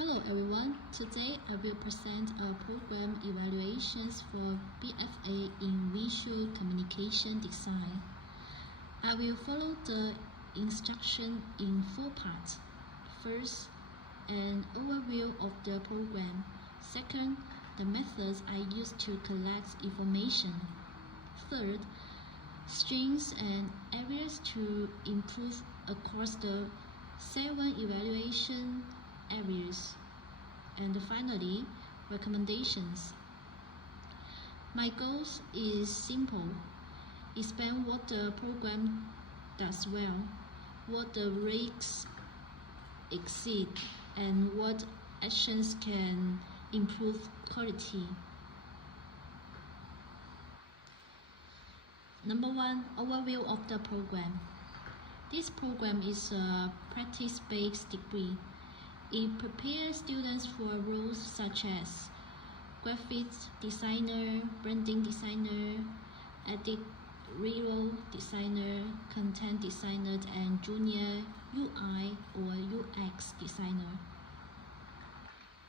Hello everyone, today I will present a program evaluations for BFA in Visual Communication Design. I will follow the instruction in 4 parts. First, an overview of the program. Second, the methods I use to collect information. Third, strengths and areas to improve across the 7 evaluation areas. And finally, recommendations. My goals is simple. Explain what the program does well, what the risks exceed, and what actions can improve quality. Number 1, overview of the program. This program is a practice-based degree. It prepares students for roles such as graphics designer, branding designer, editorial designer, content designer, and junior UI or UX designer.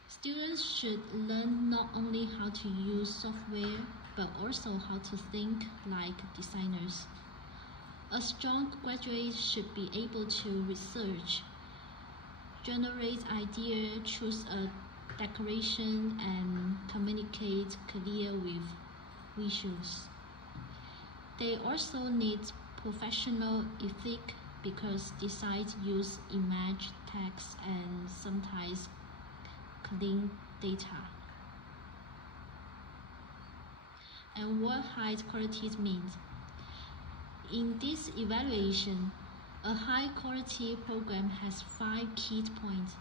Students should learn not only how to use software, but also how to think like designers. A strong graduate should be able to research, generate ideas, choose a decoration, and communicate clearly with visuals. They also need professional ethics because designs use image, text, and sometimes clean data. And what high quality means? In this evaluation, a high-quality program has 5 key points.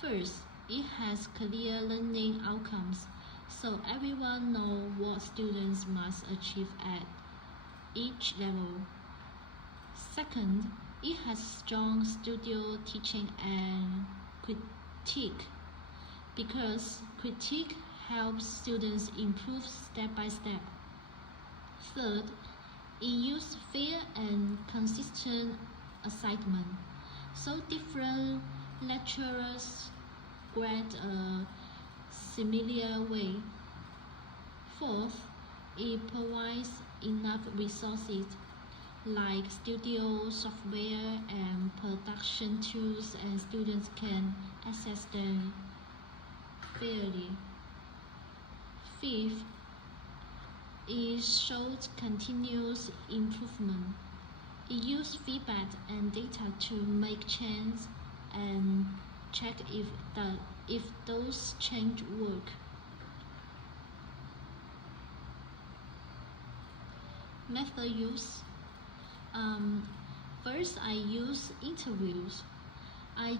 First, it has clear learning outcomes, so everyone knows what students must achieve at each level. Second, it has strong studio teaching and critique, because critique helps students improve step by step. Third, it uses fair and consistent assignment, so different lecturers grade a similar way. Fourth, it provides enough resources like studio software and production tools, and students can access them fairly. Fifth, it shows continuous improvement. It uses feedback and data to make changes and check if those changes work. Method use. First, I use interviews. I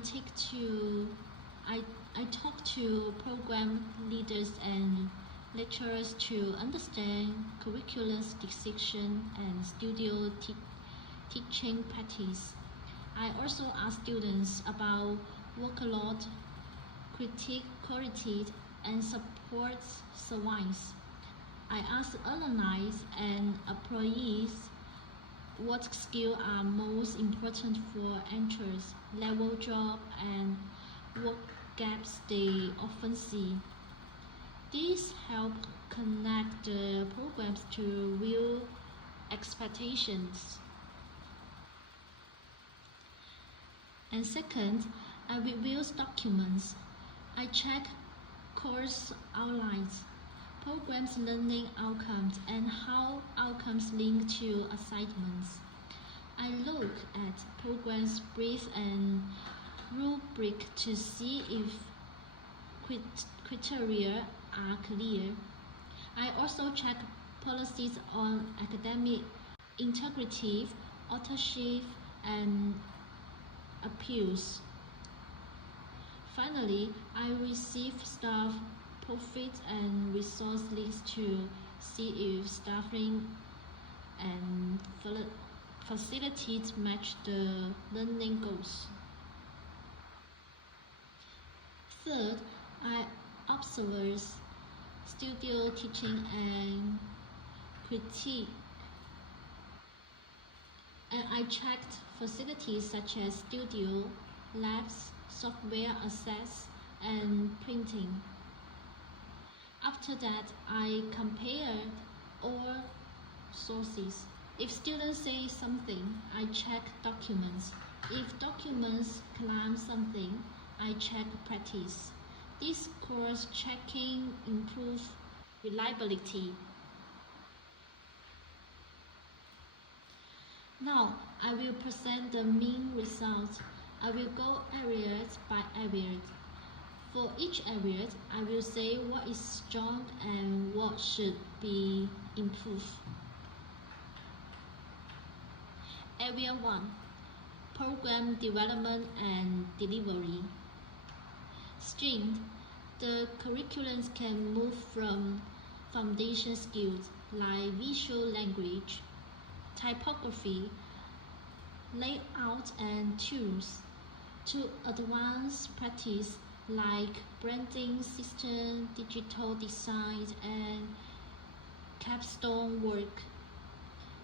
talk to program leaders and lecturers to understand curriculum decision and studio teaching practice. I also ask students about workload, critique quality, and support service. I ask alumni and employees what skills are most important for entrance level job and what gaps they often see. These help connect the programs to real expectations. And second, I review documents. I check course outlines, programs learning outcomes, and how outcomes link to assignments. I look at programs brief and rubric to see if criteria are clear. I also check policies on academic integrity, authorship, and appeals. Finally, I receive staff profits and resource lists to see if staffing and facilities match the learning goals. Third, I observe studio teaching and critique. And I checked facilities such as studio, labs, software access, and printing. After that, I compare all sources. If students say something, I check documents. If documents claim something, I check practice. This cross-checking improves reliability. Now, I will present the main results. I will go area by area. For each area, I will say what is strong and what should be improved. Area 1. Program development and delivery. Strength. The curriculums can move from foundation skills like visual language, typography, layout and tools to advanced practice like branding system, digital design, and capstone work.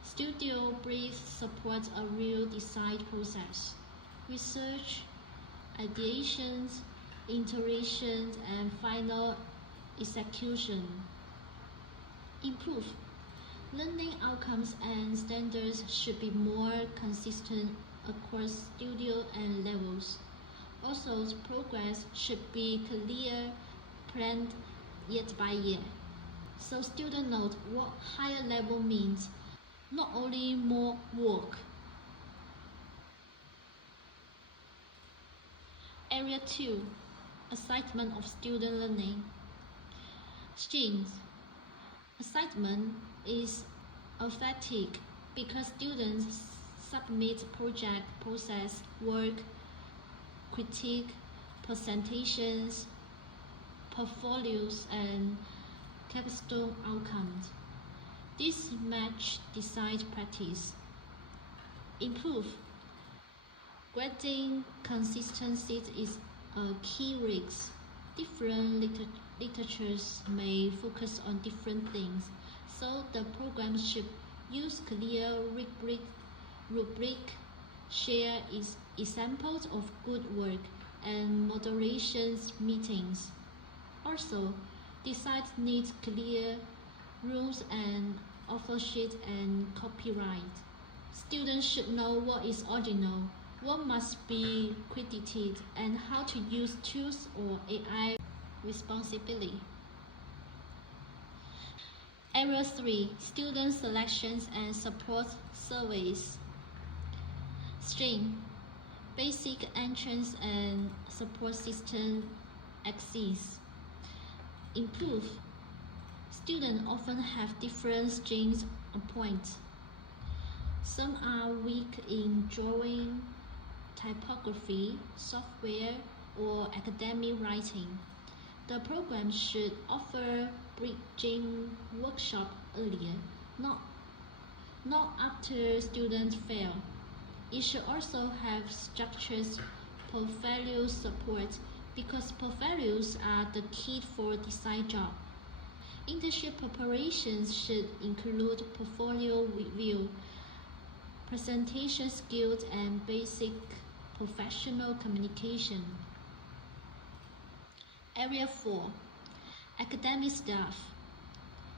Studio Brief supports a real design process. Research, ideations, iterations, and final execution. Improve. Learning outcomes and standards should be more consistent across studio and levels. Also, progress should be clear, planned year by year, so students know what higher level means, not only more work. Area 2. Assignment of student learning. Strengths. Assignment is authentic because students submit project, process, work, critique, presentations, portfolios, and capstone outcomes. This match design practice. Improve. Grading consistency is a key risk. Different literatures may focus on different things, so the program should use clear rubric, share examples of good work, and moderation meetings. Also, design needs clear rules and authorship and copyright. Students should know what is original, what must be credited, and how to use tools or AI responsibly. Area 3. Student selections and support surveys. Strength. Basic entrance and support system exist. Improve. Students often have different strengths and points. Some are weak in drawing, typography, software, or academic writing. The program should offer bridging workshop earlier, not after students fail. It should also have structured portfolio support because portfolios are the key for design job. Internship preparations should include portfolio review, presentation skills, and basic professional communication. Area 4. Academic staff.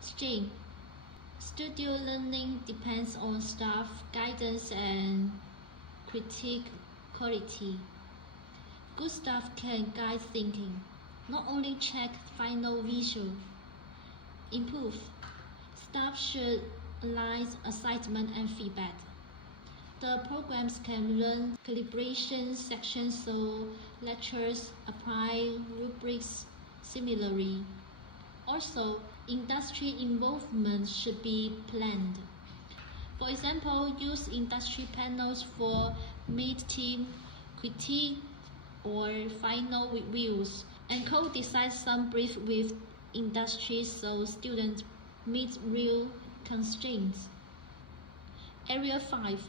Strength. Studio learning depends on staff guidance and critique quality. Good staff can guide thinking, not only check final visual. Improve. Staff should analyze assignment and feedback. The programs can run calibration sections so lecturers apply rubrics similarly. Also, industry involvement should be planned. For example, use industry panels for mid-team critique or final reviews, and co-design some brief with industry so students meet real constraints. Area 5.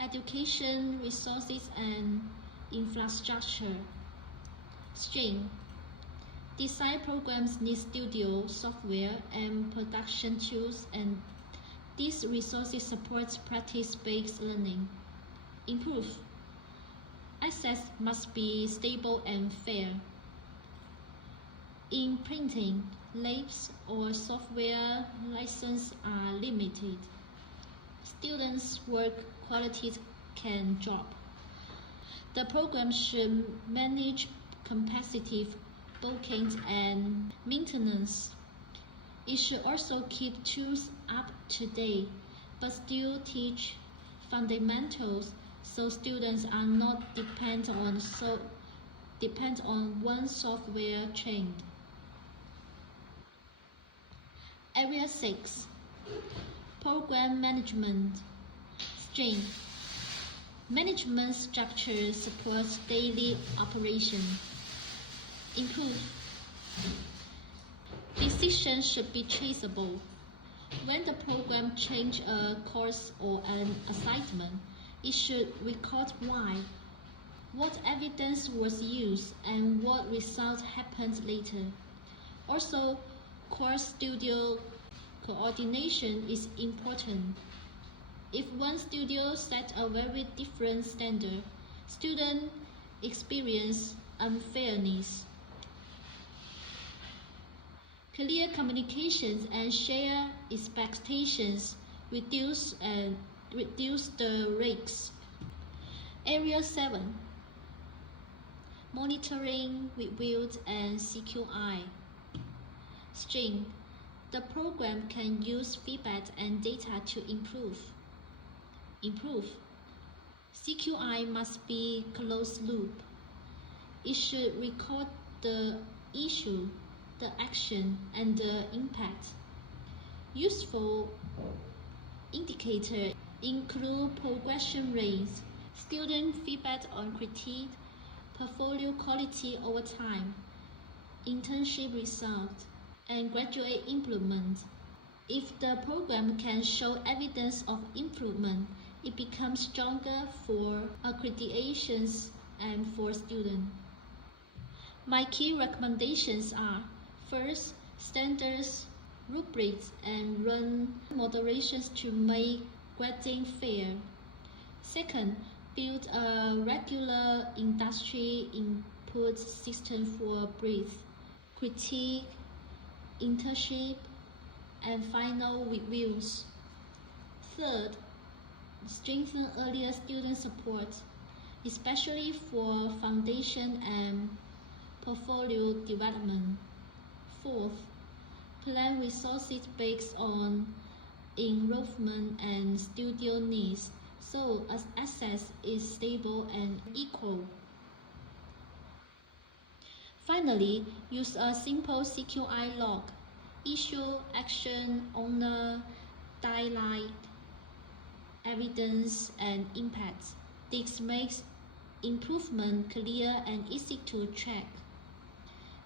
Education, resources, and infrastructure. Strength. Design programs need studio, software, and production tools, and these resources support practice-based learning. Improve. access must be stable and fair. In printing, labs or software licenses are limited. Students' work quality can drop. The program should manage competitive bookings and maintenance. It should also keep tools up to date, but still teach fundamentals so students are not dependent on one software chain. Area 6. Program Management. String. Management structure supports daily operation. Improve. Decisions should be traceable. When the program changes a course or an assignment, it should record why, what evidence was used, and what results happened later. Also, course studio coordination is important. If one studio sets a very different standard, students experience unfairness. Clear communications and shared expectations reduce the risks. Area 7. Monitoring, reviews, and CQI. String. The program can use feedback and data to improve. CQI must be closed loop. It should record the issue, the action, and the impact. Useful indicators include progression rates, student feedback on critique, portfolio quality over time, internship results, and graduate improvement. If the program can show evidence of improvement, it becomes stronger for accreditations and for students. My key recommendations are: first, standards, rubrics, and run moderations to make grading fair. Second, build a regular industry input system for brief, critique, internship, and final reviews. Third, strengthen earlier student support, especially for foundation and portfolio development. Fourth, plan resources based on enrollment and studio needs, so as access is stable and equal. Finally, use a simple CQI log, issue, action, owner, deadline, evidence, and impact. This makes improvement clear and easy to track.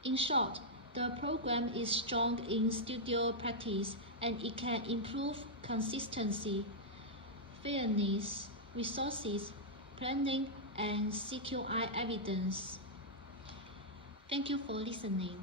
In short, the program is strong in studio practice, and it can improve consistency, fairness, resources, planning, and CQI evidence. Thank you for listening.